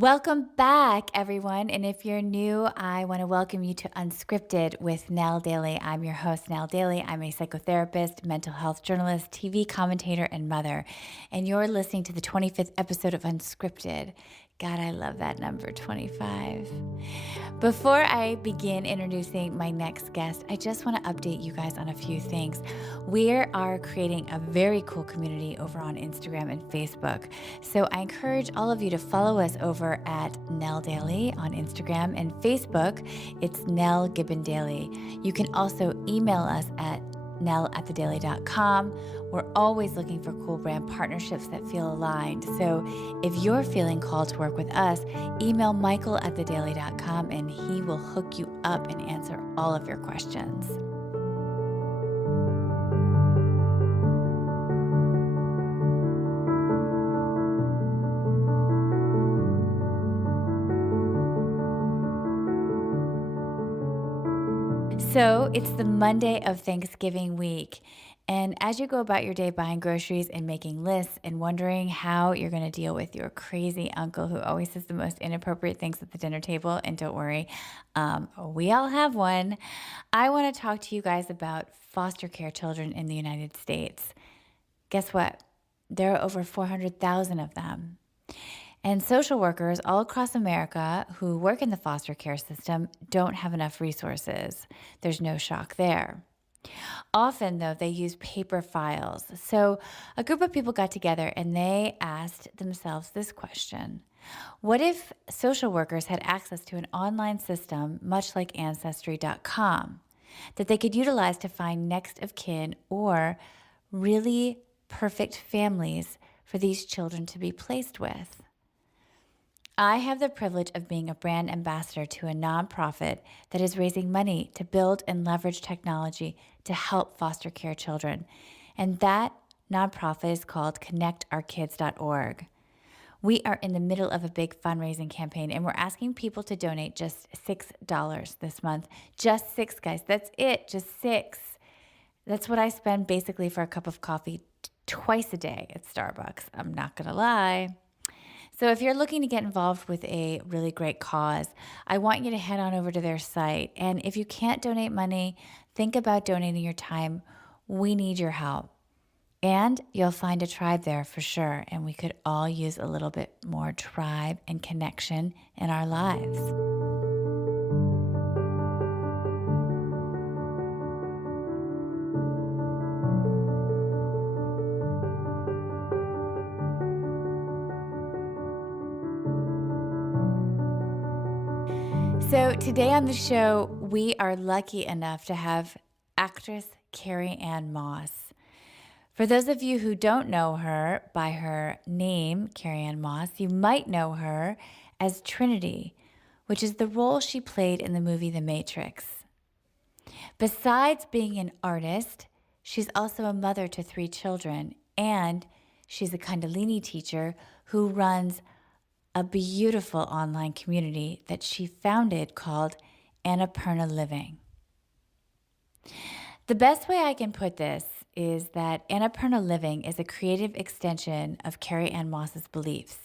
Welcome back, everyone. And if you're new, I want to welcome you to Unscripted with Nell Daly. I'm your host, Nell Daly. I'm a psychotherapist, mental health journalist, TV commentator, and mother. And you're listening to the 25th episode of Unscripted. God, I love that number, 25. Before I begin introducing my next guest, I just want to update you guys on a few things. We are creating a very cool community over on Instagram and Facebook. So I encourage all of you to follow us over at Nell Daly on Instagram and Facebook. It's Nell Gibbon Daly. You can also email us at nell@thedaily.com. We're always looking for cool brand partnerships that feel aligned. So if you're feeling called to work with us, email michael@thedaily.com and he will hook you up and answer all of your questions. So it's the Monday of Thanksgiving week. And as you go about your day buying groceries and making lists and wondering how you're going to deal with your crazy uncle who always says the most inappropriate things at the dinner table, and don't worry, we all have one, I want to talk to you guys about foster care children in the United States. Guess what? There are over 400,000 of them. And social workers all across America who work in the foster care system don't have enough resources. There's no shock there. Often, though, they use paper files. So a group of people got together and they asked themselves this question. What if social workers had access to an online system, much like Ancestry.com, that they could utilize to find next of kin or really perfect families for these children to be placed with? I have the privilege of being a brand ambassador to a nonprofit that is raising money to build and leverage technology to help foster care children. And that nonprofit is called connectourkids.org. We are in the middle of a big fundraising campaign and we're asking people to donate just $6 this month. Just $6, guys. That's it. Just $6. That's what I spend basically for a cup of coffee twice a day at Starbucks. I'm not going to lie. So if you're looking to get involved with a really great cause, I want you to head on over to their site. And if you can't donate money, think about donating your time. We need your help. And you'll find a tribe there for sure. And we could all use a little bit more tribe and connection in our lives. So today on the show, we are lucky enough to have actress Carrie Anne Moss. For those of you who don't know her by her name, Carrie Anne Moss, you might know her as Trinity, which is the role she played in the movie The Matrix. Besides being an artist, she's also a mother to 3 children, and she's a Kundalini teacher who runs a beautiful online community that she founded called Annapurna Living. The best way I can put this is that Annapurna Living is a creative extension of Carrie Anne Moss's beliefs.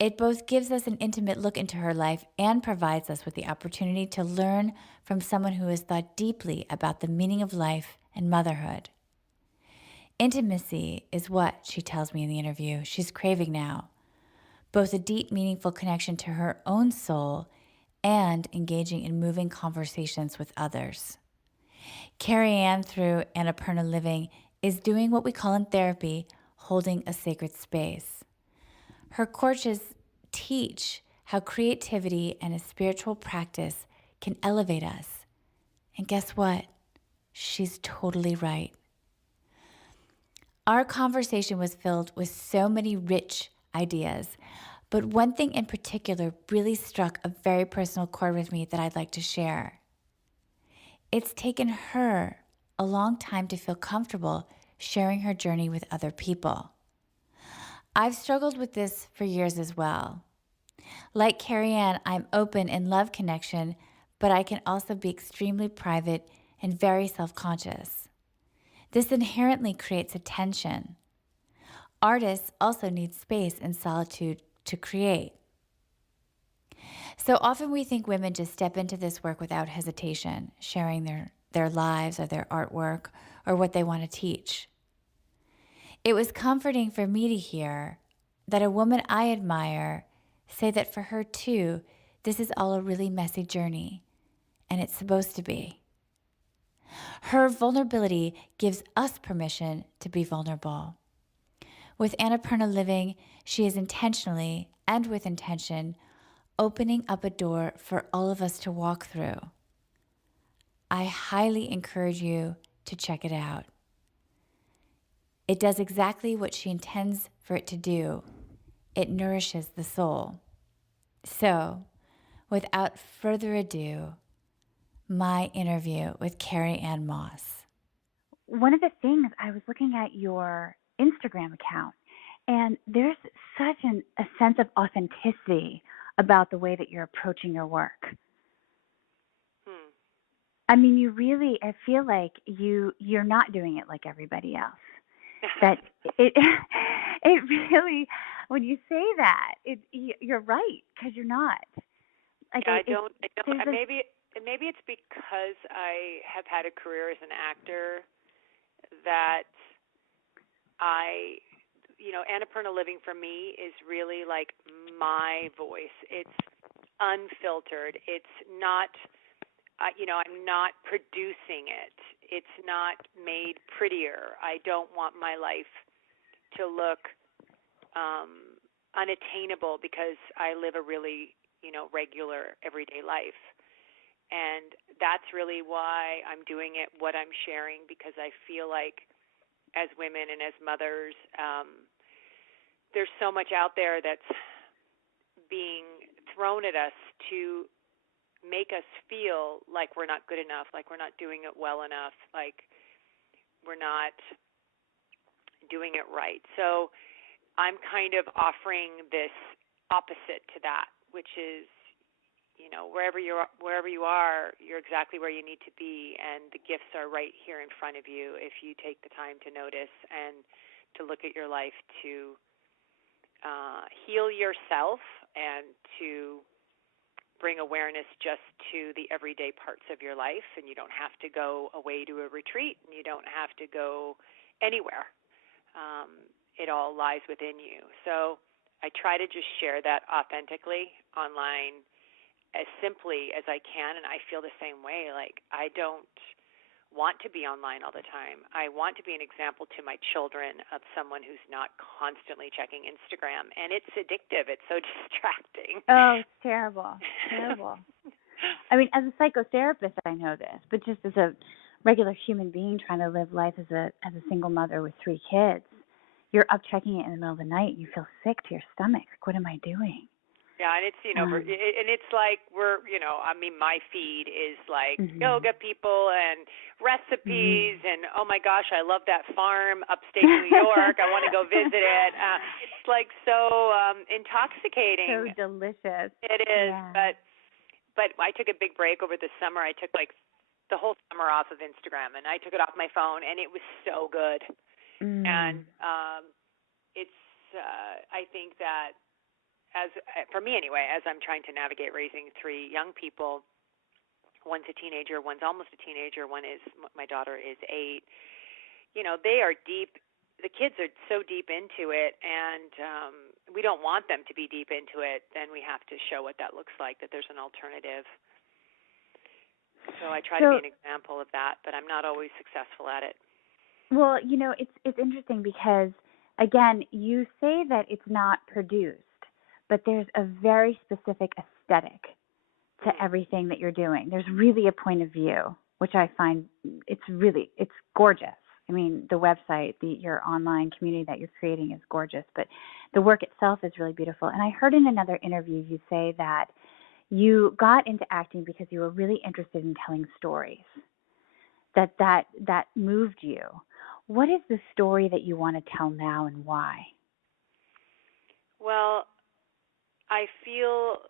It both gives us an intimate look into her life and provides us with the opportunity to learn from someone who has thought deeply about the meaning of life and motherhood. Intimacy is what, she tells me in the interview, she's craving now. Both a deep, meaningful connection to her own soul and engaging in moving conversations with others. Carrie Anne, through Annapurna Living, is doing what we call in therapy, holding a sacred space. Her courses teach how creativity and a spiritual practice can elevate us. And guess what? She's totally right. Our conversation was filled with so many rich ideas, but one thing in particular really struck a very personal chord with me that I'd like to share. It's taken her a long time to feel comfortable sharing her journey with other people. I've struggled with this for years as well. Like Carrie Anne, I'm open and love connection, but I can also be extremely private and very self-conscious. This inherently creates a tension. Artists also need space and solitude to create. So often we think women just step into this work without hesitation, sharing their lives or their artwork or what they want to teach. It was comforting for me to hear that a woman I admire say that for her too, this is all a really messy journey, and it's supposed to be. Her vulnerability gives us permission to be vulnerable. With Annapurna Living, she is intentionally and with intention opening up a door for all of us to walk through. I highly encourage you to check it out. It does exactly what she intends for it to do. It nourishes the soul. So, without further ado, my interview with Carrie Anne Moss. One of the things, I was looking at your Instagram account, and there's such a sense of authenticity about the way that you're approaching your work. I mean, you really, I feel like you're not doing it like everybody else. That it it really, when you say that, you're right, because you're not. Like Yeah, I don't. Maybe it's because I have had a career as an actor that Annapurna Living for me is really like my voice. It's unfiltered. It's not, I'm not producing it. It's not made prettier. I don't want my life to look unattainable because I live a really, regular everyday life. And that's really why I'm doing it, what I'm sharing, because I feel like as women and as mothers, there's so much out there that's being thrown at us to make us feel like we're not good enough, like we're not doing it well enough, like we're not doing it right. So I'm kind of offering this opposite to that, which is, wherever you are, you're exactly where you need to be, and the gifts are right here in front of you if you take the time to notice and to look at your life, to heal yourself and to bring awareness just to the everyday parts of your life. And you don't have to go away to a retreat, and you don't have to go anywhere. It all lies within you. So I try to just share that authentically online as simply as I can, and I feel the same way. Like, I don't want to be online all the time. I want to be an example to my children of someone who's not constantly checking Instagram, and it's addictive. It's so distracting. Oh, it's terrible. Terrible. I mean, as a psychotherapist, I know this, but just as a regular human being trying to live life as a single mother with 3 kids, you're up checking it in the middle of the night. You feel sick to your stomach. Like, what am I doing? Yeah, and it's, and it's like my feed is like yoga people and recipes and, oh my gosh, I love that farm upstate New York. I want to go visit it. It's like so intoxicating. So delicious. It is, yeah. But I took a big break over the summer. I took like the whole summer off of Instagram, and I took it off my phone, and it was so good. And it's, I think that, for me anyway, as I'm trying to navigate raising 3 young people, one's a teenager, one's almost a teenager, my daughter is 8. They are deep. The kids are so deep into it, and we don't want them to be deep into it. Then we have to show what that looks like, that there's an alternative. So I try to be an example of that, but I'm not always successful at it. Well, it's interesting because, again, you say that it's not produced, but there's a very specific aesthetic to everything that you're doing. There's really a point of view, which I find it's gorgeous. I mean, the website, your online community that you're creating is gorgeous, but the work itself is really beautiful. And I heard in another interview you say that you got into acting because you were really interested in telling stories, that moved you. What is the story that you want to tell now, and why? Well, I feel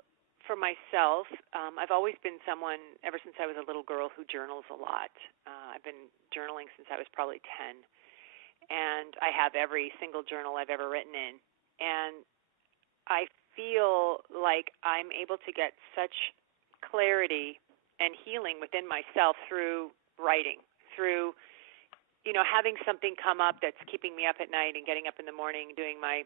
for myself, I've always been someone, ever since I was a little girl, who journals a lot. I've been journaling since I was probably 10, and I have every single journal I've ever written in. And I feel like I'm able to get such clarity and healing within myself through writing, through, having something come up that's keeping me up at night and getting up in the morning, doing my,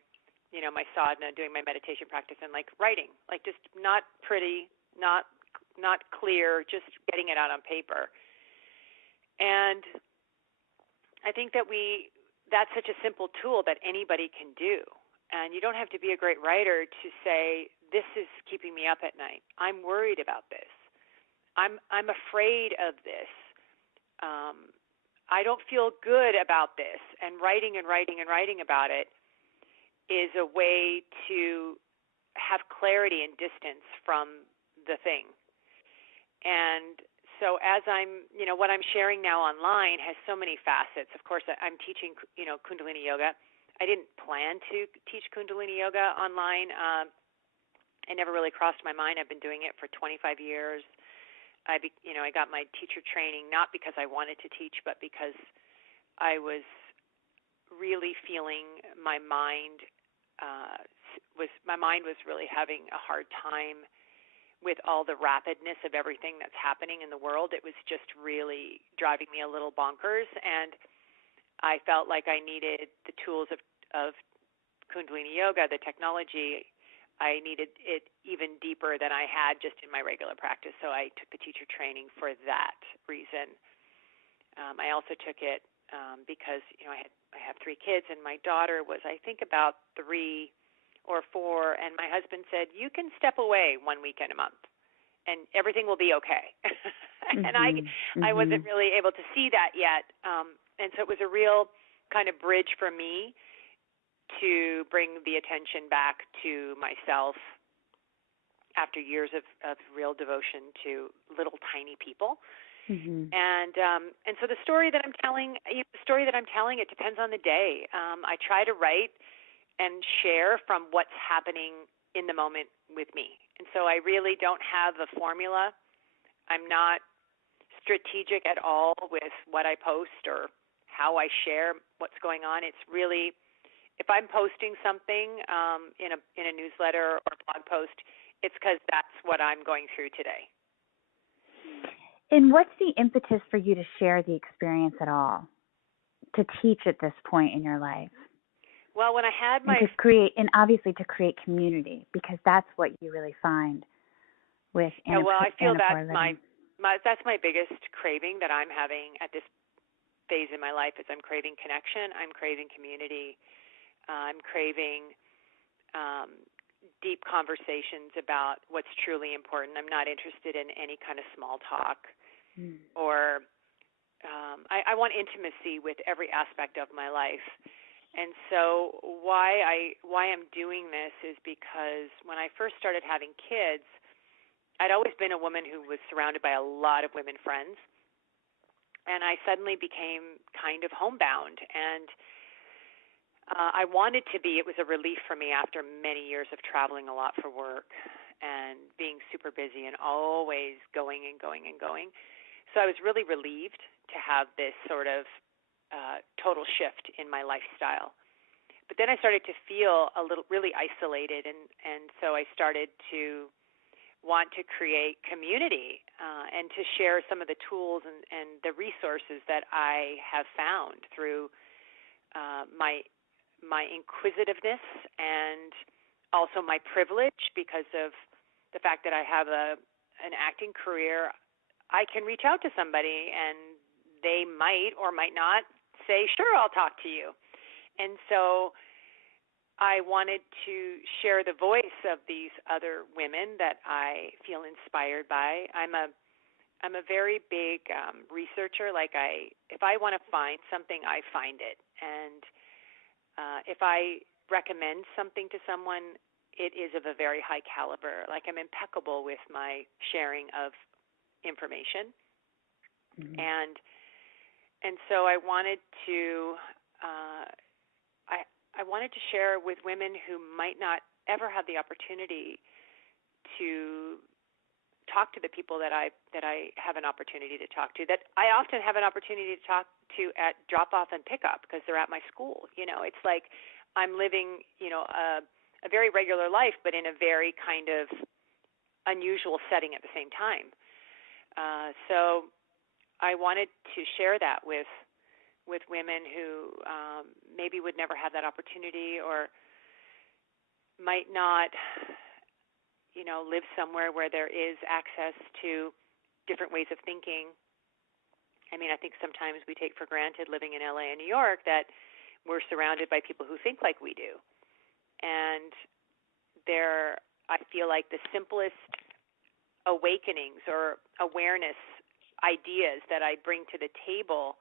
my sadhana, doing my meditation practice, and like writing, like just not pretty, not clear, just getting it out on paper. And I think that's such a simple tool that anybody can do. And you don't have to be a great writer to say, this is keeping me up at night. I'm worried about this. I'm afraid of this. I don't feel good about this. And writing and writing and writing about it is a way to have clarity and distance from the thing. And so as what I'm sharing now online has so many facets. Of course, I'm teaching, Kundalini Yoga. I didn't plan to teach Kundalini Yoga online. It never really crossed my mind. I've been doing it for 25 years. I got my teacher training not because I wanted to teach, but because I was really feeling my mind was really having a hard time with all the rapidness of everything that's happening in the world. It was just really driving me a little bonkers, and I felt like I needed the tools of Kundalini Yoga, the technology. I needed it even deeper than I had just in my regular practice, so I took the teacher training for that reason. I also took it because I have 3 kids, and my daughter was, I think, about 3 or 4, and my husband said, you can step away 1 weekend a month and everything will be okay. And I wasn't really able to see that yet. And so it was a real kind of bridge for me to bring the attention back to myself after years of real devotion to little tiny people. And so the story that I'm telling, it depends on the day. I try to write and share from what's happening in the moment with me. And so I really don't have a formula. I'm not strategic at all with what I post or how I share what's going on. It's really, if I'm posting something in a newsletter or blog post, it's because that's what I'm going through today. And what's the impetus for you to share the experience at all, to teach at this point in your life? Well, when I had my... obviously to create community, because that's what you really find with Annapurna. Well, I feel that's that's my biggest craving that I'm having at this phase in my life is I'm craving connection, I'm craving community, I'm craving deep conversations about what's truly important. I'm not interested in any kind of small talk or I want intimacy with every aspect of my life. And so why I'm doing this is because when I first started having kids, I'd always been a woman who was surrounded by a lot of women friends, and I suddenly became kind of homebound, and I wanted to be. It was a relief for me after many years of traveling a lot for work and being super busy and always going and going and going. So I was really relieved to have this sort of total shift in my lifestyle. But then I started to feel really isolated, and so I started to want to create community and to share some of the tools and the resources that I have found through my inquisitiveness and also my privilege because of the fact that I have an acting career. I can reach out to somebody and they might or might not say, sure, I'll talk to you. And so I wanted to share the voice of these other women that I feel inspired by. I'm a very big researcher. If I want to find something, I find it. And if I recommend something to someone, it is of a very high caliber. I'm impeccable with my sharing of information. And so I wanted to share with women who might not ever have the opportunity to talk to the people that I have an opportunity to talk to, that I often have an opportunity to talk to at drop off and pick up because they're at my school. It's like I'm living, a very regular life, but in a very kind of unusual setting at the same time. So I wanted to share that with women who maybe would never have that opportunity, or might not, live somewhere where there is access to different ways of thinking. I mean, I think sometimes we take for granted, living in LA and New York, that we're surrounded by people who think like we do. And I feel like the simplest awakenings or awareness ideas that I bring to the table,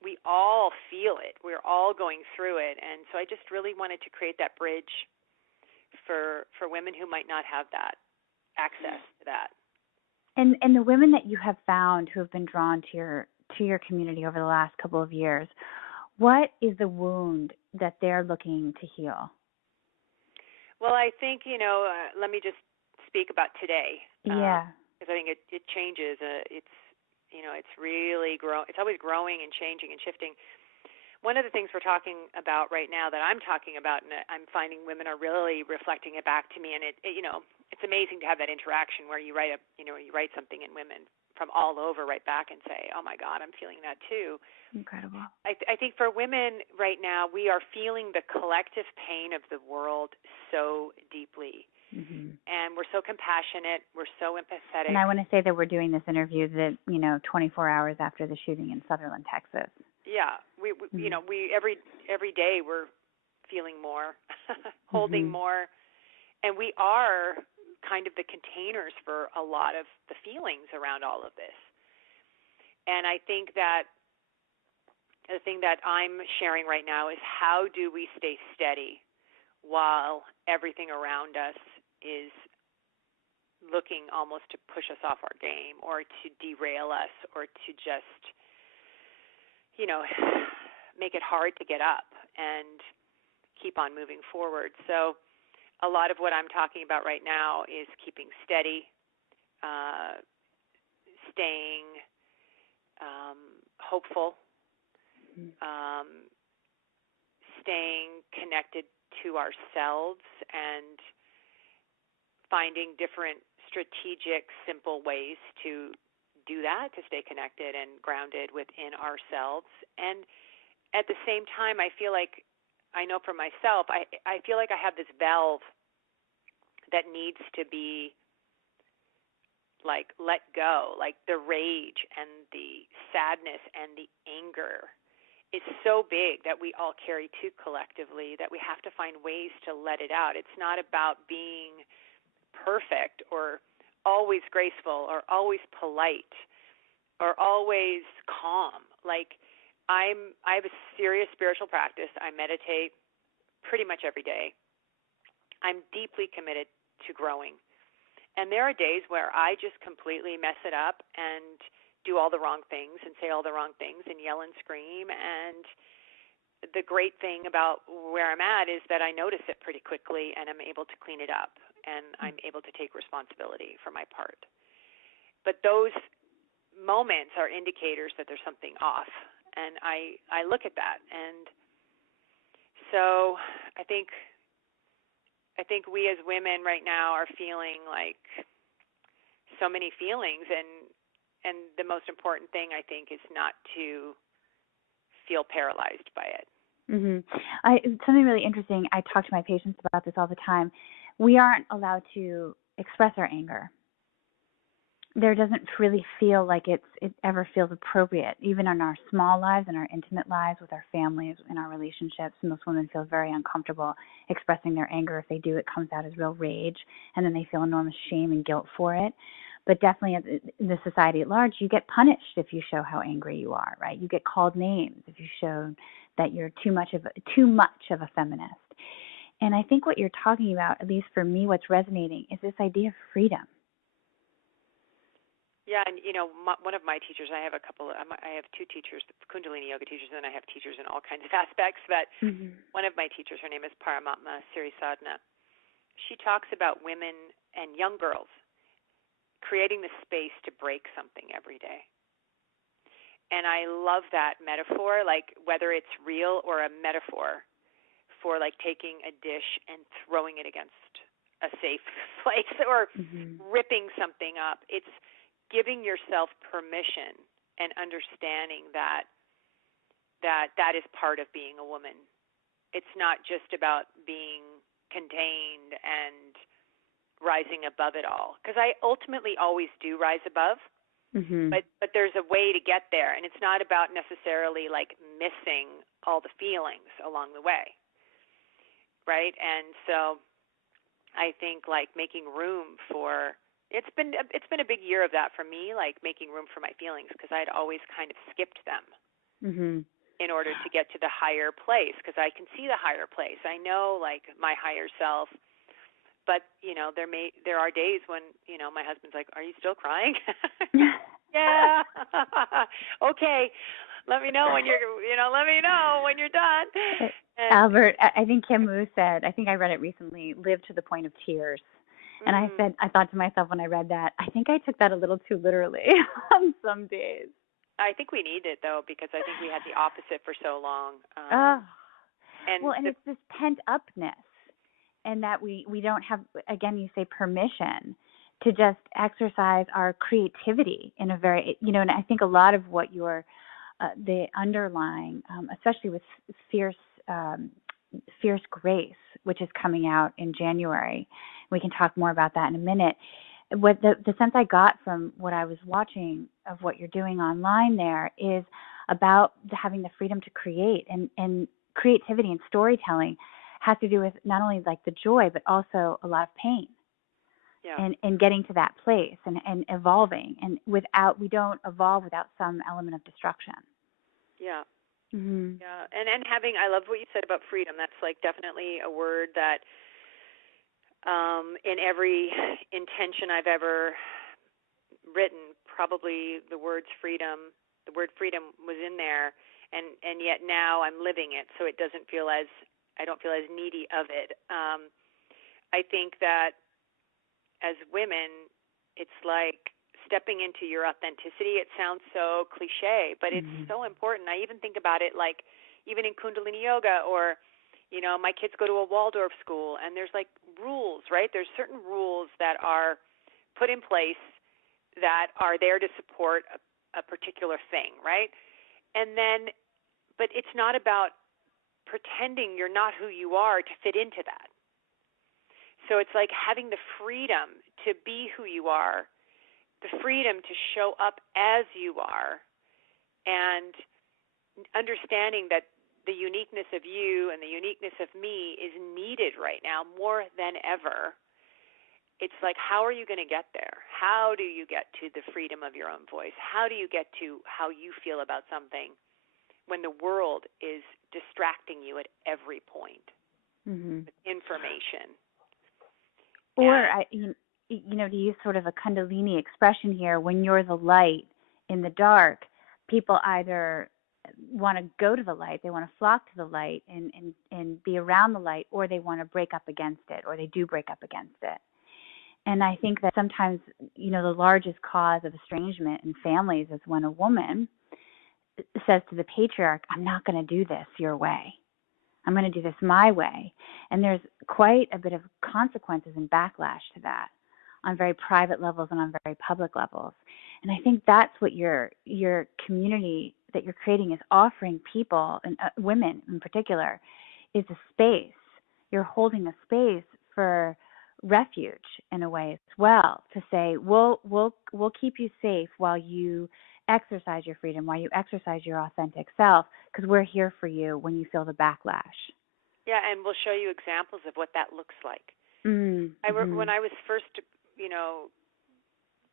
we all feel it. We're all going through it. And so I just really wanted to create that bridge for women who might not have that access to that. And the women that you have found who have been drawn to your community over the last couple of years, what is the wound that they're looking to heal? Well, I think, let me just speak about today. Yeah. Because I think it changes. It's really it's always growing and changing and shifting. One of the things we're talking about right now that I'm talking about, and I'm finding women are really reflecting it back to me, and it's amazing to have that interaction where you write something and women from all over write back and say, "Oh my God, I'm feeling that too." Incredible. I think for women right now, we are feeling the collective pain of the world so deeply. Mm-hmm. And we're so compassionate. We're so empathetic. And I want to say that we're doing this interview 24 hours after the shooting in Sutherland, Texas. Yeah, we every day we're feeling more, holding more, and we are kind of the containers for a lot of the feelings around all of this. And I think that the thing that I'm sharing right now is, how do we stay steady while everything around us is looking almost to push us off our game, or to derail us, or to just, make it hard to get up and keep on moving forward. So a lot of what I'm talking about right now is keeping steady, staying hopeful, staying connected to ourselves, and finding different strategic, simple ways to do that, to stay connected and grounded within ourselves. And at the same time, I feel like, I know for myself, I feel like I have this valve that needs to be let go. Like the rage and the sadness and the anger is so big that we all carry too collectively, that we have to find ways to let it out. It's not about being perfect or always graceful or always polite or always calm. Like I have a serious spiritual practice. I meditate pretty much every day. I'm deeply committed to growing. And there are days where I just completely mess it up and do all the wrong things and say all the wrong things and yell and scream. And the great thing about where I'm at is that I notice it pretty quickly, and I'm able to clean it up, and I'm able to take responsibility for my part. But those moments are indicators that there's something off, and I look at that. And so I think we as women right now are feeling like so many feelings, and the most important thing, I think, is not to feel paralyzed by it. Something really interesting, I talk to my patients about this all the time. We aren't allowed to express our anger. There doesn't really feel like it ever feels appropriate, even in our small lives, in our intimate lives, with our families, in our relationships. Most women feel very uncomfortable expressing their anger. If they do, it comes out as real rage, and then they feel enormous shame and guilt for it. But definitely in the society at large, you get punished if you show how angry you are, right? You get called names if you show that you're too much of a feminist. And I think what you're talking about, at least for me, what's resonating is this idea of freedom. Yeah, and one of my teachers, I have two teachers, Kundalini yoga teachers, and then I have teachers in all kinds of aspects. But one of my teachers, her name is Paramatma Sirisadhana. She talks about women and young girls creating the space to break something every day. And I love that metaphor, like whether it's real or a metaphor, for like taking a dish and throwing it against a safe place or ripping something up. It's giving yourself permission and understanding that is part of being a woman. It's not just about being contained and rising above it all, because I ultimately always do rise above. But there's a way to get there, and it's not about necessarily like missing all the feelings along the way, right? And so I think like making room for it's been a big year of that for me, like making room for my feelings, because I'd always kind of skipped them in order to get to the higher place, because I can see the higher place. I know like my higher self. But, you know, there are days when, you know, my husband's like, "Are you still crying?" Yeah. Okay. Let me know when you're done. And, Albert, I think Kim Wu said, I think I read it recently, live to the point of tears. And I thought to myself when I read that, I think I took that a little too literally on some days. I think we need it, though, because I think we had the opposite for so long. And it's this pent-upness. And that we don't have, again, you say permission to just exercise our creativity in a very, you know, and I think a lot of what the underlying, especially with Fierce Grace, which is coming out in January, we can talk more about that in a minute. What the sense I got from what I was watching of what you're doing online there is about having the freedom to create, and creativity and storytelling has to do with not only like the joy, but also a lot of pain. Yeah. And getting to that place and evolving. And we don't evolve without some element of destruction. Yeah. Yeah. And having, I love what you said about freedom. That's like definitely a word that in every intention I've ever written, probably the word freedom was in there. And yet now I'm living it, so it doesn't feel as, I don't feel as needy of it. I think that as women, it's like stepping into your authenticity. It sounds so cliche, but it's so important. I even think about it like even in Kundalini Yoga, or, you know, my kids go to a Waldorf school, and there's like rules, right? There's certain rules that are put in place that are there to support a particular thing, right? And then, but it's not about pretending you're not who you are to fit into that. So it's like having the freedom to be who you are, the freedom to show up as you are, and understanding that the uniqueness of you and the uniqueness of me is needed right now more than ever. It's like, how are you going to get there? How do you get to the freedom of your own voice? How do you get to how you feel about something when the world is distracting you at every point with information? Or, you know, to use sort of a Kundalini expression here, when you're the light in the dark, people either want to go to the light, they want to flock to the light and be around the light, or they want to break up against it, or they do break up against it. And I think that sometimes, you know, the largest cause of estrangement in families is when a woman says to the patriarch, "I'm not going to do this your way. I'm going to do this my way." And there's quite a bit of consequences and backlash to that on very private levels and on very public levels. And I think that's what your community that you're creating is offering people, and women in particular, is a space. You're holding a space for refuge in a way as well, to say, we'll keep you safe while you exercise your freedom, while you exercise your authentic self, because we're here for you when you feel the backlash. Yeah, and we'll show you examples of what that looks like. When I was first, you know,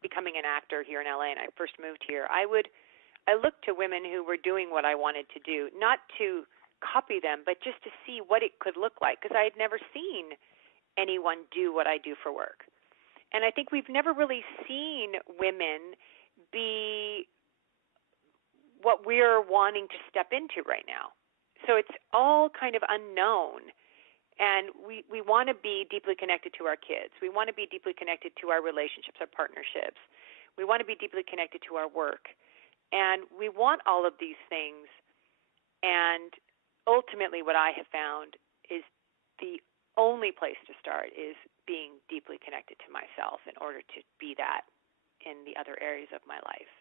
becoming an actor here in LA, and I first moved here, I looked to women who were doing what I wanted to do, not to copy them, but just to see what it could look like, because I had never seen anyone do what I do for work. And I think we've never really seen women be what we're wanting to step into right now. So it's all kind of unknown. And we want to be deeply connected to our kids. We want to be deeply connected to our relationships, our partnerships. We want to be deeply connected to our work. And we want all of these things. And ultimately what I have found is the only place to start is being deeply connected to myself in order to be that in the other areas of my life.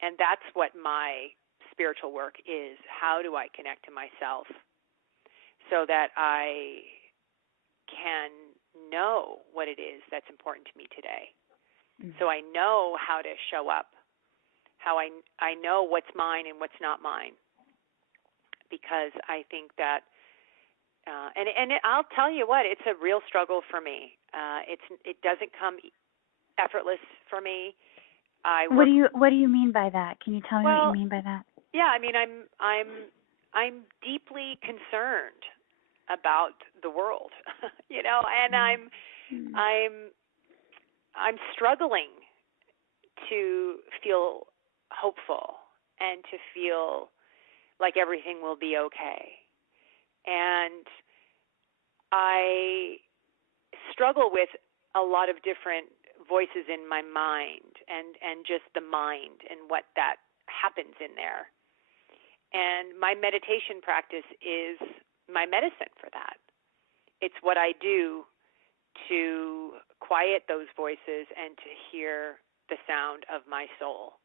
And that's what my spiritual work is. How do I connect to myself so that I can know what it is that's important to me today? So I know how to show up, how I know what's mine and what's not mine. Because I think that, I'll tell you what, it's a real struggle for me. It doesn't come effortless for me. What do you mean by that? Can you tell me what you mean by that? Yeah, I mean, I'm deeply concerned about the world, and I'm struggling to feel hopeful and to feel like everything will be okay. And I struggle with a lot of different voices in my mind and just the mind and what that happens in there. And my meditation practice is my medicine for that. It's what I do to quiet those voices and to hear the sound of my soul.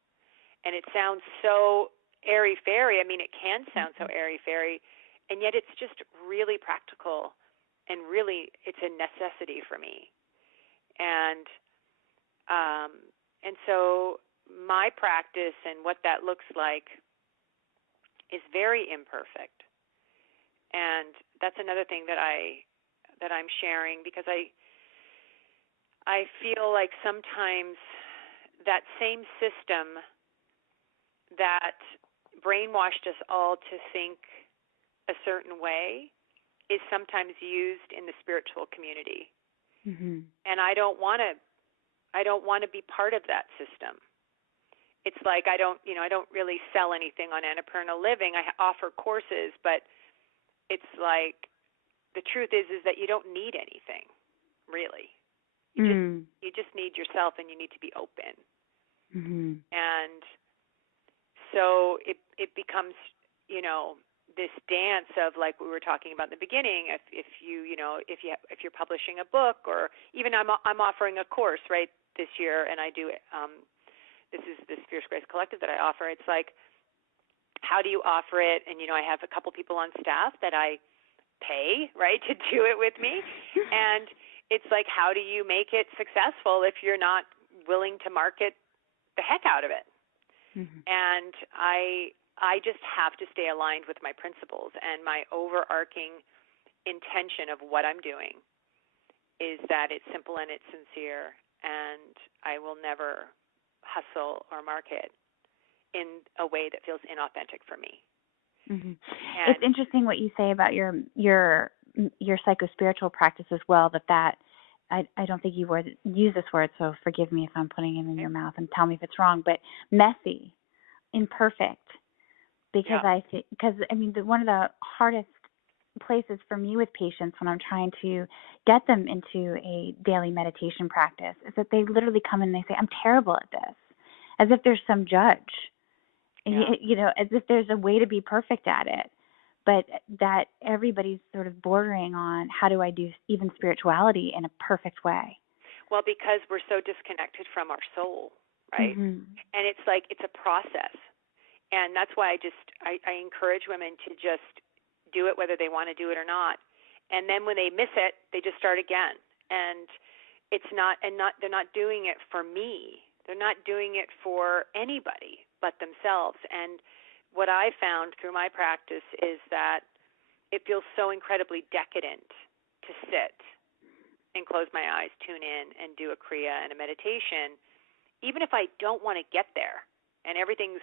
And it sounds so airy-fairy. I mean, it can sound so airy-fairy, and yet it's just really practical, and really it's a necessity for me. And so my practice and what that looks like is very imperfect. And that's another thing that I'm sharing, because I feel like sometimes that same system that brainwashed us all to think a certain way is sometimes used in the spiritual community. Mm-hmm. And I don't want to be part of that system. It's like I don't really sell anything on Annapurna Living. I offer courses, but it's like the truth is that you don't need anything, really. You just need yourself, and you need to be open. Mm-hmm. And so it becomes, this dance of, like we were talking about in the beginning. If you're publishing a book, or even I'm offering a course right this year, and I do it. This is the Fierce Grace Collective that I offer. It's like, how do you offer it? And I have a couple people on staff that I pay, right, to do it with me, and it's like, how do you make it successful if you're not willing to market the heck out of it? Mm-hmm. And I just have to stay aligned with my principles, and my overarching intention of what I'm doing is that it's simple and it's sincere, and I will never hustle or market in a way that feels inauthentic for me. Mm-hmm. It's interesting what you say about your psychospiritual practice as well. That I don't think you use this word, so forgive me if I'm putting it in your mouth, and tell me if it's wrong. But messy, imperfect, because one of the hardest places for me with patients when I'm trying to get them into a daily meditation practice is that they literally come in and they say, I'm terrible at this, as if there's some judge, as if there's a way to be perfect at it, but that everybody's sort of bordering on, how do I do even spirituality in a perfect way? Well, because we're so disconnected from our soul, right? Mm-hmm. And it's like, it's a process. And that's why I encourage women to just do it whether they want to do it or not. And then when they miss it, they just start again. And they're not doing it for me. They're not doing it for anybody but themselves. And what I found through my practice is that it feels so incredibly decadent to sit and close my eyes, tune in, and do a Kriya and a meditation, even if I don't want to get there and everything's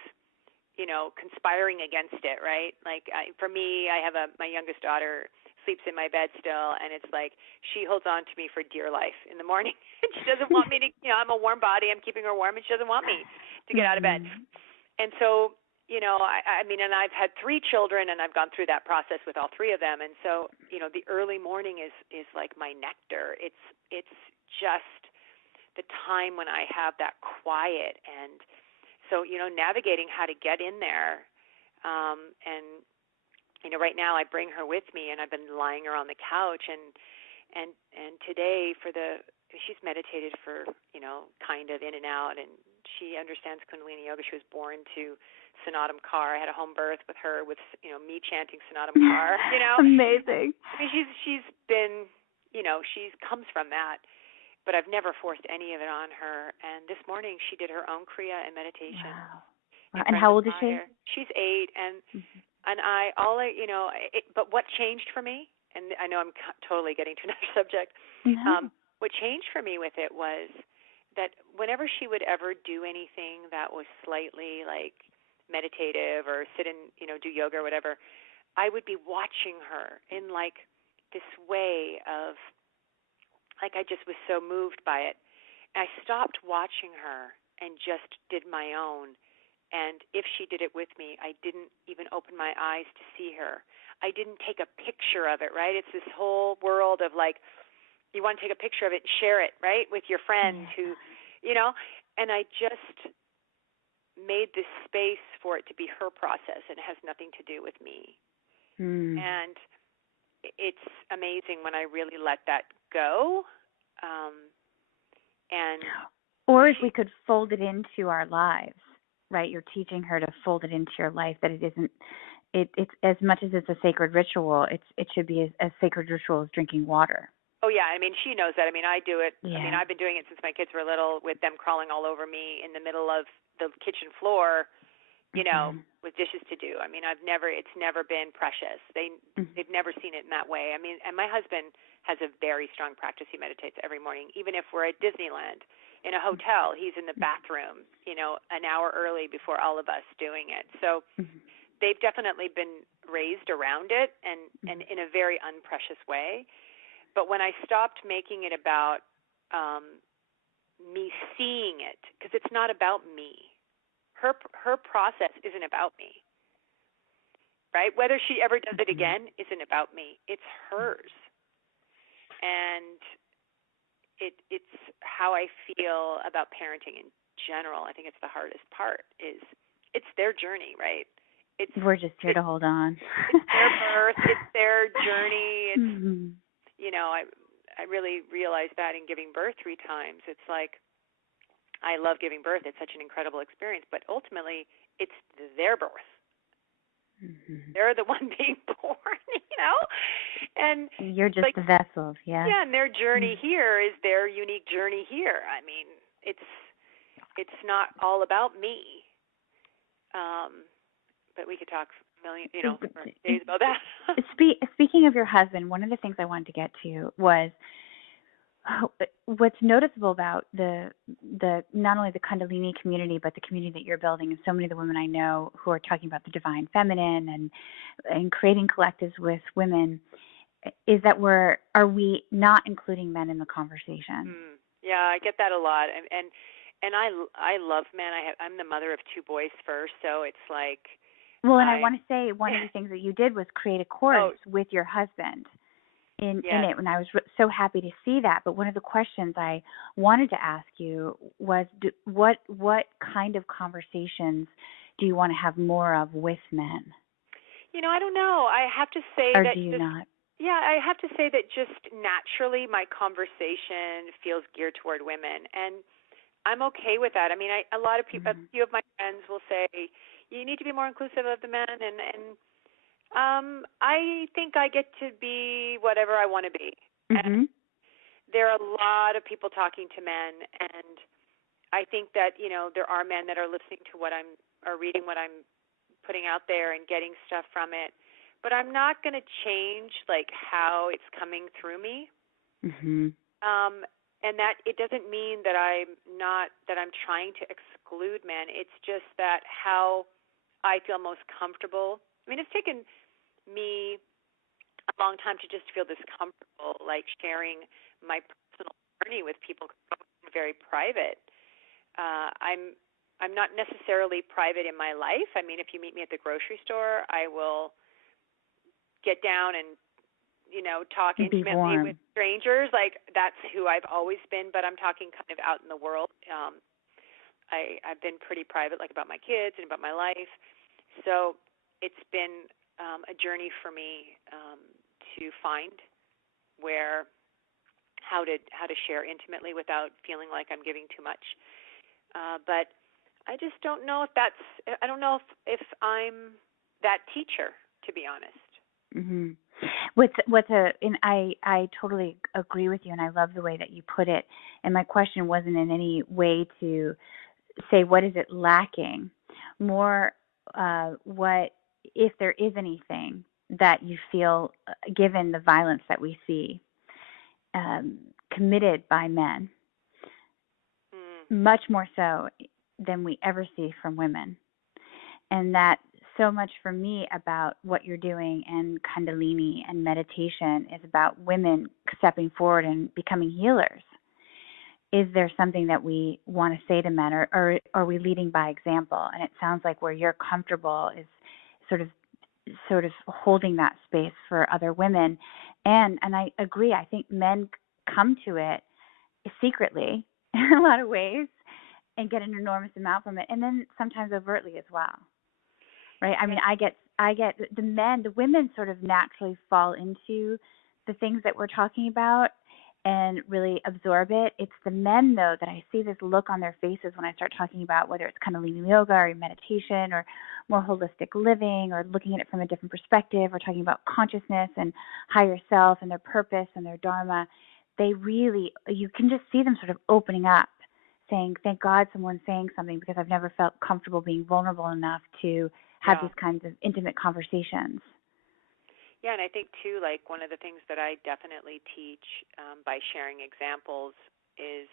conspiring against it, right? Like for me, I have my youngest daughter sleeps in my bed still, and it's like she holds on to me for dear life in the morning. She doesn't want me to, I'm a warm body, I'm keeping her warm, and she doesn't want me to get out of bed. And so, I mean, and I've had 3 children, and I've gone through that process with all 3 of them. And so, the early morning is like my nectar. It's just the time when I have that quiet. And so, navigating how to get in there, and right now I bring her with me, and I've been lying her on the couch, and today she's meditated for, kind of in and out, and she understands Kundalini yoga. She was born to Sonatam Kar. I had a home birth with her with, me chanting Sonatam Kar, Amazing. I mean, she's been, she comes from that, but I've never forced any of it on her. And this morning she did her own Kriya and meditation. Wow. In And front how of old the is she? fire. She's 8, and Mm-hmm. but what changed for me, and I know I'm totally getting to another subject, No. what changed for me with it was that whenever she would ever do anything that was slightly like meditative or sit and, do yoga or whatever, I would be watching her in like this way of, like, I just was so moved by it. And I stopped watching her and just did my own. And if she did it with me, I didn't even open my eyes to see her. I didn't take a picture of it, right? It's this whole world of like, you want to take a picture of it and share it, right, with your friends who, and I just made this space for it to be her process, and it has nothing to do with me. Mm. And it's amazing when I really let that go. And Or if we could fold it into our lives, right? You're teaching her to fold it into your life, that it isn't, it's as much as it's a sacred ritual, it should be as sacred ritual as drinking water. oh yeah, I mean, she knows that. I mean, I do it. Yeah. I mean, I've been doing it since my kids were little, with them crawling all over me in the middle of the kitchen floor, with dishes to do. I mean, it's never been precious. They've never seen it in that way. I mean, and my husband has a very strong practice. He meditates every morning. Even if we're at Disneyland in a hotel, he's in the bathroom, an hour early before all of us doing it. So they've definitely been raised around it, and in a very unprecious way. But when I stopped making it about me seeing it, because it's not about me. Her process isn't about me, right? Whether she ever does it again isn't about me. It's hers. And it's how I feel about parenting in general. I think it's the hardest part is it's their journey, right? We're just here to hold on. It's their birth. It's their journey. It's, I really realized that in giving birth 3 times. It's like, I love giving birth. It's such an incredible experience. But ultimately, it's their birth. They're the one being born, And you're just the vessel, yeah. Yeah, and their journey here is their unique journey here. I mean, it's not all about me. But we could talk for days about that. Speaking of your husband, one of the things I wanted to get to was what's noticeable about the not only the Kundalini community, but the community that you're building, and so many of the women I know who are talking about the divine feminine and creating collectives with women, is that are we not including men in the conversation? Yeah, I get that a lot, and I love men. I'm the mother of 2 boys first, so it's like. Well, and I want to say one of the things that you did was create a course with your husband in it, and I was so happy to see that. But one of the questions I wanted to ask you was, what kind of conversations do you want to have more of with men? I don't know. I have to say or that. Do you just, not? Yeah, I have to say that just naturally my conversation feels geared toward women, and I'm okay with that. I mean, a lot of people, a few of my friends will say, you need to be more inclusive of the men, and I think I get to be whatever I want to be. And there are a lot of people talking to men, and I think that, there are men that are listening to or reading what I'm putting out there and getting stuff from it. But I'm not going to change like how it's coming through me. And that it doesn't mean that I'm trying to exclude men. It's just that how I feel most comfortable. I mean, it's taken me a long time to just feel this comfortable, like sharing my personal journey with people. I'm very private. I'm not necessarily private in my life. I mean, if you meet me at the grocery store, I will get down and talk intimately with strangers. Like, that's who I've always been, but I'm talking kind of out in the world. I've been pretty private, like about my kids and about my life. So it's been a journey for me to find how to share intimately without feeling like I'm giving too much. But I just don't know I don't know if I'm that teacher, to be honest. Mm-hmm. And I totally agree with you, and I love the way that you put it. And my question wasn't in any way to say what is it lacking, more what, if there is anything that you feel, given the violence that we see committed by men, much more so than we ever see from women. And that so much for me about what you're doing and Kundalini and meditation is about women stepping forward and becoming healers. Is there something that we want to say to men, or are we leading by example? And it sounds like where you're comfortable is sort of holding that space for other women. And I agree. I think men come to it secretly in a lot of ways and get an enormous amount from it, and then sometimes overtly as well. Right? I mean, I get the women sort of naturally fall into the things that we're talking about and really absorb it. It's the men, though, that I see this look on their faces when I start talking about whether it's Kundalini yoga or meditation or more holistic living or looking at it from a different perspective or talking about consciousness and higher self and their purpose and their dharma. They really, you can just see them sort of opening up, saying, thank God someone's saying something, because I've never felt comfortable being vulnerable enough to have these kinds of intimate conversations. Yeah, and I think, too, like one of the things that I definitely teach by sharing examples is,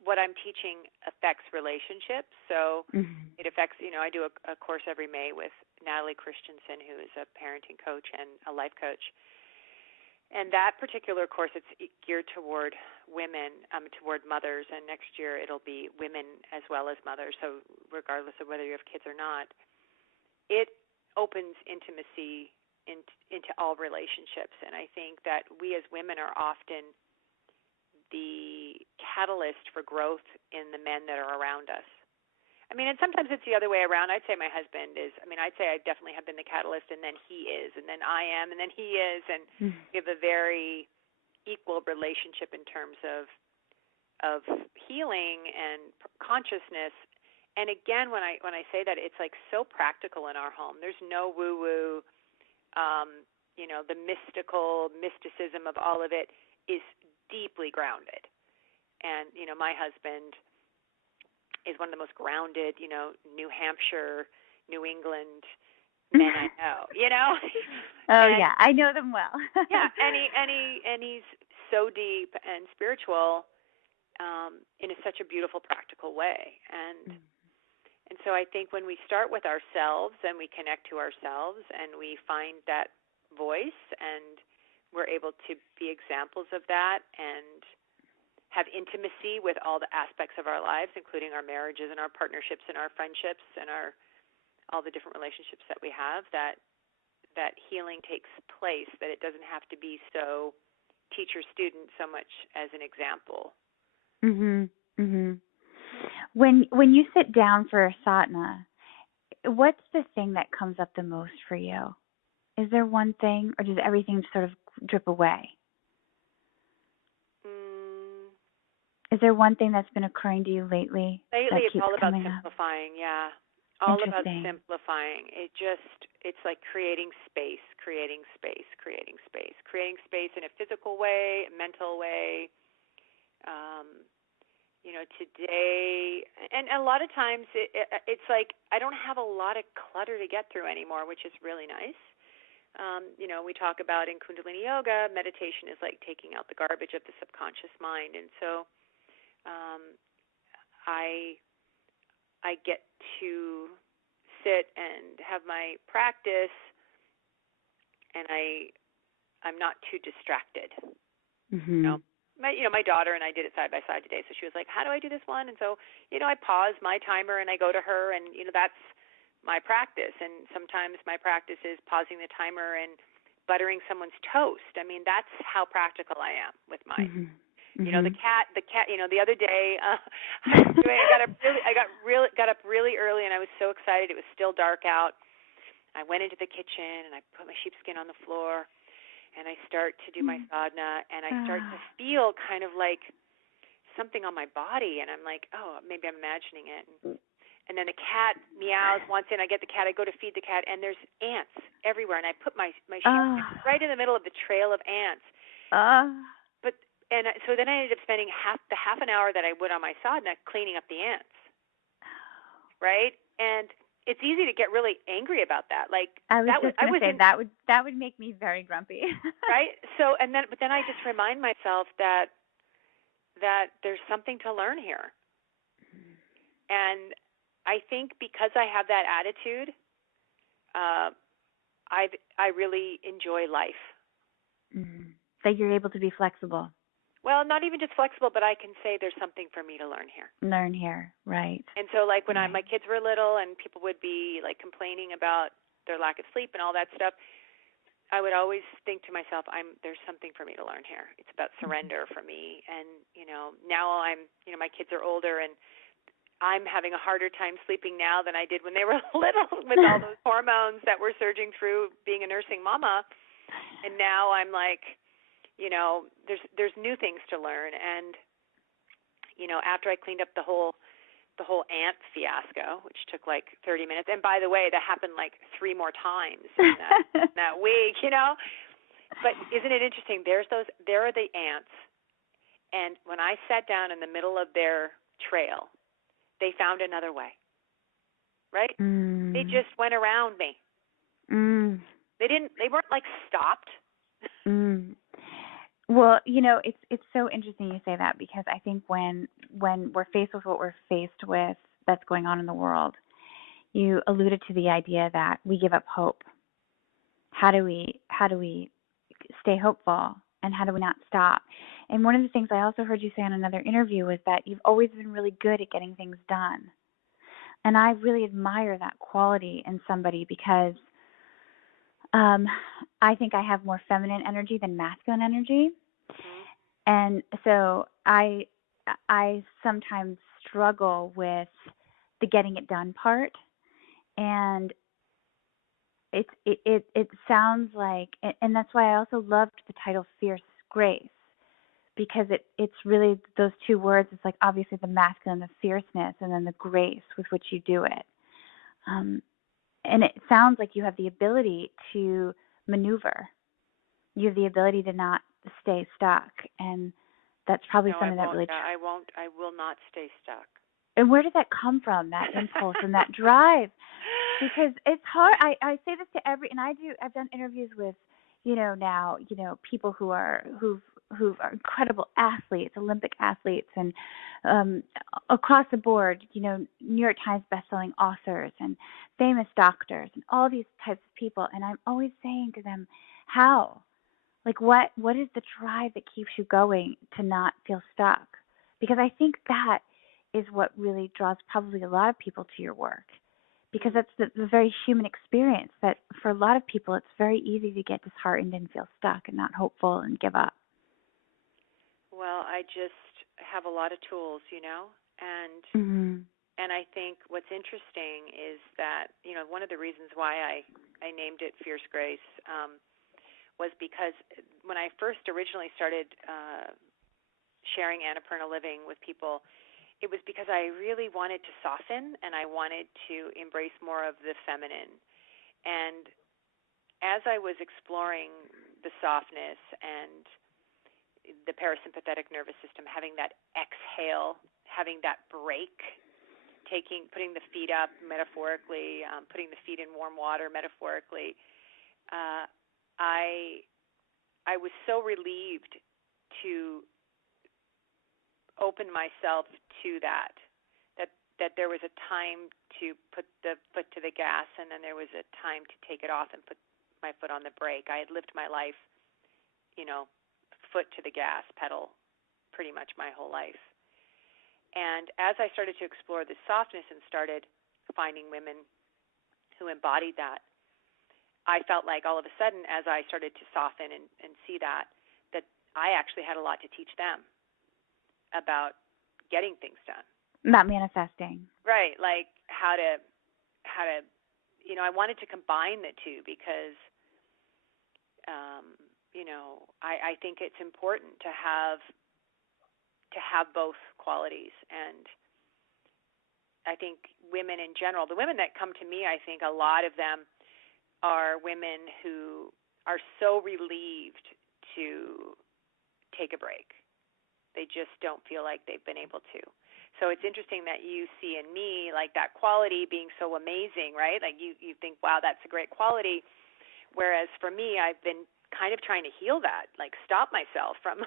what I'm teaching affects relationships. So it affects, I do a course every May with Natalie Christensen, who is a parenting coach and a life coach. And that particular course, it's geared toward women, toward mothers, and next year it'll be women as well as mothers, so regardless of whether you have kids or not. It opens intimacy into all relationships, and I think that we as women are often the catalyst for growth in the men that are around us. I mean, and sometimes it's the other way around. I'd say my husband is, I'd say I definitely have been the catalyst, and then he is, and then I am, and then he is, and we have a very equal relationship in terms of healing and consciousness. And again, when I say that, it's like so practical in our home. There's no woo-woo, the mysticism of all of it is deeply grounded. And, my husband is one of the most grounded, New Hampshire, New England men I know, Oh, and, yeah, I know them well. Yeah, and he's so deep and spiritual in such a beautiful, practical way. And so I think when we start with ourselves and we connect to ourselves and we find that voice and we're able to be examples of that and have intimacy with all the aspects of our lives, including our marriages and our partnerships and our friendships and all the different relationships that we have, that healing takes place, that it doesn't have to be so teacher-student so much as an example. When you sit down for a sadhana, what's the thing that comes up the most for you? Is there one thing, or does everything sort of drip away? Is there one thing that's been occurring to you lately? Lately, it's all about simplifying, all about simplifying. It's like creating space in a physical way, a mental way. Today, and a lot of times it's like I don't have a lot of clutter to get through anymore, which is really nice. We talk about in Kundalini yoga, meditation is like taking out the garbage of the subconscious mind, and so I get to sit and have my practice, and I'm not too distracted. My daughter and I did it side by side today, so she was like, how do I do this one? And so, I pause my timer and I go to her, and, that's my practice. And sometimes my practice is pausing the timer and buttering someone's toast. I mean, that's how practical I am with mine. The Mhm. cat, the other day, I got up really early, and I was so excited. It was still dark out. I went into the kitchen, and I put my sheepskin on the floor, and I start to do my sadhana, and I start to feel kind of like something on my body, and I'm like, oh, maybe I'm imagining it. And then the cat meows once in. I get the cat. I go to feed the cat, and there's ants everywhere. And I put my sheepskin right in the middle of the trail of ants. But so then I ended up spending half an hour that I would on my sadhana cleaning up the ants, right? And it's easy to get really angry about that. Like I was that was just going to say that would make me very grumpy. right. So but then I just remind myself that there's something to learn here, and I think because I have that attitude, I really enjoy life. That you're able to be flexible. Well, not even just flexible, but I can say there's something for me to learn here. Learn here, right? And so, like when my kids were little, and people would be like complaining about their lack of sleep and all that stuff, I would always think to myself, there's something for me to learn here. It's about surrender for me, and now my kids are older, and I'm having a harder time sleeping now than I did when they were little with all those hormones that were surging through being a nursing mama. And now I'm like, there's new things to learn. And, after I cleaned up the whole ant fiasco, which took like 30 minutes. And by the way, that happened like 3 more times in that week, But isn't it interesting? There are the ants. And when I sat down in the middle of their trail, they found another way, right? They just went around me. They weren't like stopped. Well, it's so interesting you say that, because I think when we're faced with what we're faced with that's going on in the world, you alluded to the idea that we give up hope. How do we stay hopeful, and how do we not stop? And one of the things I also heard you say in another interview was that you've always been really good at getting things done. And I really admire that quality in somebody, because I think I have more feminine energy than masculine energy. And so I sometimes struggle with the getting it done part. And it sounds like, and that's why I also loved the title Fierce Grace, because it's really those two words. It's like obviously the masculine, the fierceness, and then the grace with which you do it. And it sounds like you have the ability to maneuver. You have the ability to not stay stuck, and that's probably something that really. I will not stay stuck. And where did that come from? That impulse and that drive? Because it's hard. I say this to I've done interviews with, now, people who are incredible athletes, Olympic athletes, and across the board, New York Times bestselling authors and famous doctors and all these types of people. And I'm always saying to them, how? Like, what is the drive that keeps you going to not feel stuck? Because I think that is what really draws probably a lot of people to your work. Because that's the very human experience, that for a lot of people it's very easy to get disheartened and feel stuck and not hopeful and give up. Well, I just have a lot of tools, and and I think what's interesting is that, one of the reasons why I named it Fierce Grace was because when I first originally started sharing Annapurna Living with people, it was because I really wanted to soften, and I wanted to embrace more of the feminine. And as I was exploring the softness and the parasympathetic nervous system, having that exhale, having that break, putting the feet up metaphorically, putting the feet in warm water metaphorically, I was so relieved to open myself to that there was a time to put the foot to the gas, and then there was a time to take it off and put my foot on the brake. I had lived my life, foot to the gas pedal pretty much my whole life. And as I started to explore the softness and started finding women who embodied that, I felt like all of a sudden, as I started to soften and see that I actually had a lot to teach them. about getting things done. Not manifesting. Right, like how to I wanted to combine the two because I think it's important to have both qualities. And I think women in general, the women that come to me, I think a lot of them are women who are so relieved to take a break. They just don't feel like they've been able to. So it's interesting that you see in me like that quality being so amazing, right? Like you think, wow, that's a great quality. Whereas for me, I've been kind of trying to heal that, like stop myself from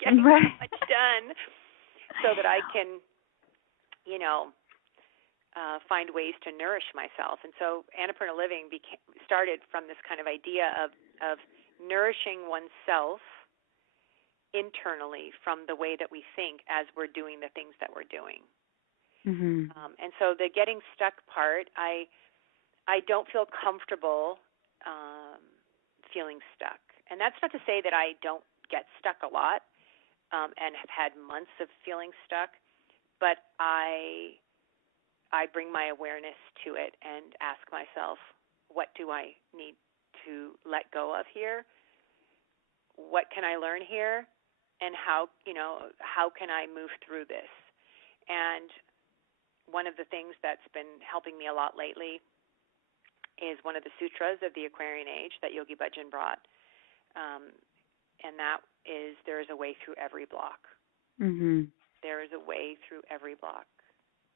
getting Right. so much done so that I can, find ways to nourish myself. And so Annapurna Living started from this kind of idea of nourishing oneself internally from the way that we think as we're doing the things that we're doing. Mm-hmm. And so the getting stuck part, I don't feel comfortable feeling stuck. And that's not to say that I don't get stuck a lot and have had months of feeling stuck, but I bring my awareness to it and ask myself, what do I need to let go of here? What can I learn here? And how can I move through this? And one of the things that's been helping me a lot lately is one of the sutras of the Aquarian Age that Yogi Bhajan brought, and that is, there is a way through every block. Mm-hmm. There is a way through every block.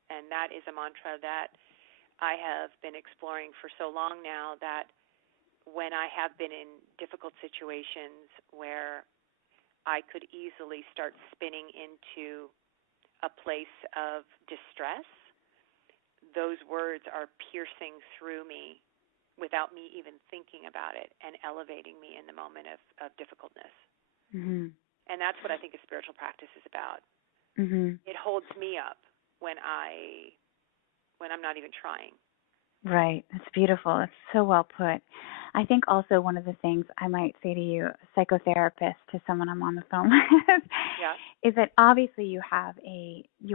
And that is a mantra that I have been exploring for so long now, that when I have been in difficult situations where I could easily start spinning into a place of distress, those words are piercing through me without me even thinking about it and elevating me in the moment of difficultness. Mm-hmm. And that's what I think a spiritual practice is about. Mm-hmm. It holds me up when I'm not even trying. Right. It's beautiful. It's so well put. I think also one of the things I might say to you, a psychotherapist, to someone I'm on the phone with, Yeah. is that obviously you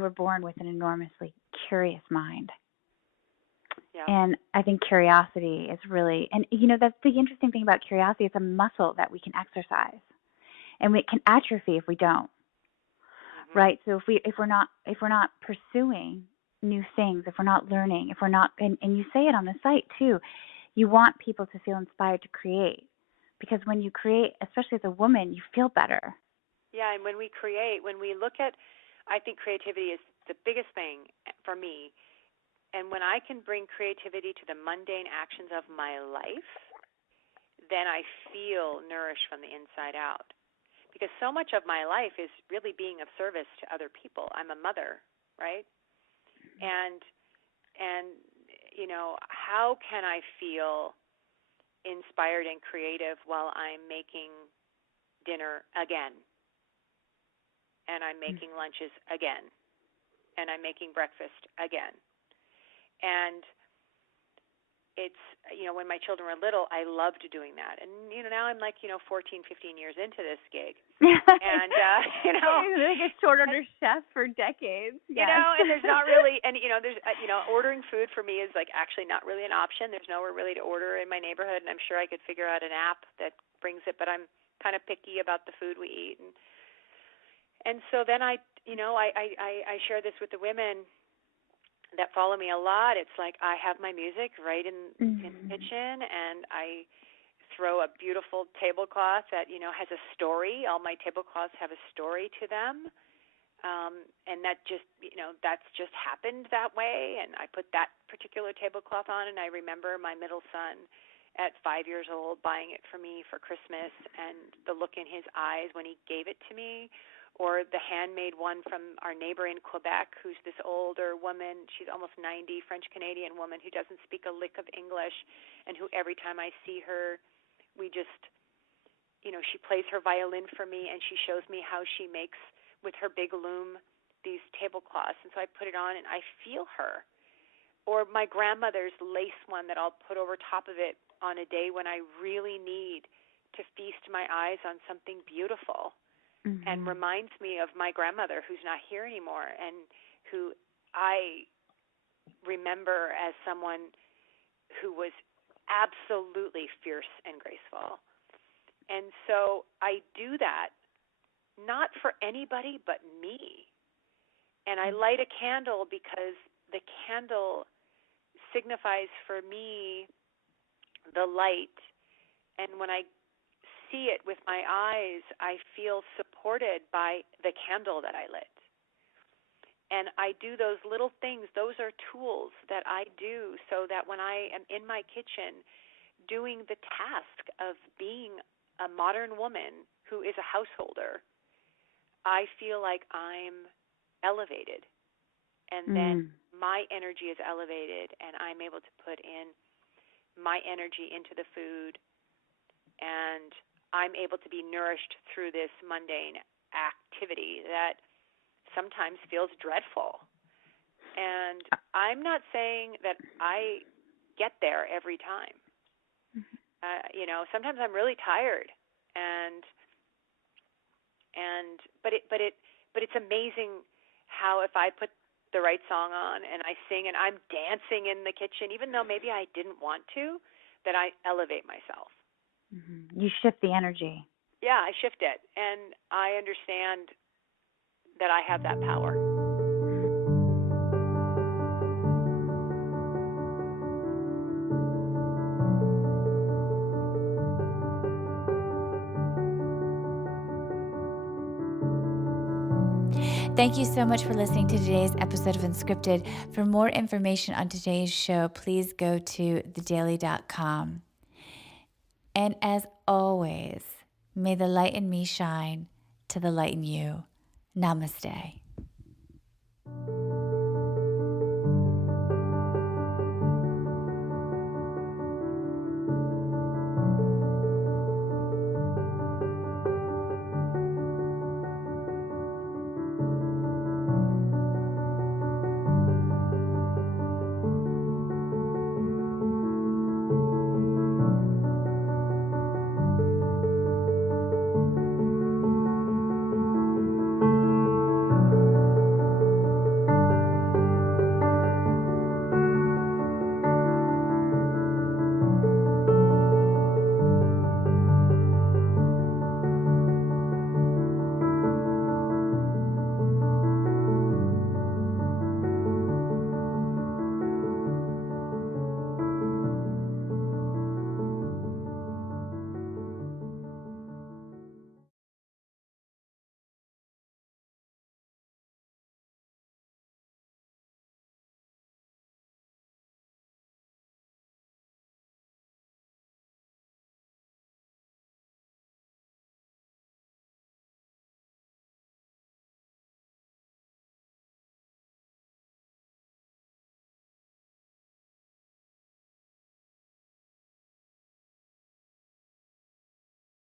were born with an enormously curious mind. Yeah. And I think curiosity is really, and that's the interesting thing about curiosity. It's a muscle that we can exercise, and it can atrophy if we don't. Mm-hmm. Right? So if we're not pursuing new things, if we're not learning, if we're not, and you say it on the site too, you want people to feel inspired to create, because when you create, especially as a woman, you feel better. Yeah, and when we look at, I think creativity is the biggest thing for me. And when I can bring creativity to the mundane actions of my life, then I feel nourished from the inside out. Because so much of my life is really being of service to other people. I'm a mother, right? And how can I feel inspired and creative while I'm making dinner again, and I'm making lunches again, and I'm making breakfast again? And it's, when my children were little, I loved doing that. And, now I'm like, 14, 15 years into this gig. And, like a short order chef for decades. Yes. And there's not really, and, there's, ordering food for me is like actually not really an option. There's nowhere really to order in my neighborhood, and I'm sure I could figure out an app that brings it, but I'm kind of picky about the food we eat. And so then I share this with the women that follow me a lot. It's like I have my music right in the kitchen, and I throw a beautiful tablecloth that has a story. All my tablecloths have a story to them, and that just that's just happened that way. And I put that particular tablecloth on, and I remember my middle son at 5 years old buying it for me for Christmas, and the look in his eyes when he gave it to me. Or the handmade one from our neighbor in Quebec, who's this older woman, she's almost 90, French-Canadian woman who doesn't speak a lick of English, and who every time I see her, we just, she plays her violin for me, and she shows me how she makes, with her big loom, these tablecloths. And so I put it on, and I feel her. Or my grandmother's lace one that I'll put over top of it on a day when I really need to feast my eyes on something beautiful. and reminds me of my grandmother, who's not here anymore, and who I remember as someone who was absolutely fierce and graceful. And so I do that not for anybody but me. And I light a candle because the candle signifies for me the light. And when I see it with my eyes, I feel supported by the candle that I lit. And I do those little things. Those are tools that I do so that when I am in my kitchen doing the task of being a modern woman who is a householder, I feel like I'm elevated. And then my energy is elevated, and I'm able to put in my energy into the food, and I'm able to be nourished through this mundane activity that sometimes feels dreadful. And I'm not saying that I get there every time. Sometimes I'm really tired, but it's amazing how if I put the right song on and I sing and I'm dancing in the kitchen, even though maybe I didn't want to, that I elevate myself. You shift the energy. Yeah, I shift it, and I understand that I have that power. Thank you so much for listening to today's episode of Unscripted. For more information on today's show, please go to thedaily.com. And as always, may the light in me shine to the light in you. Namaste.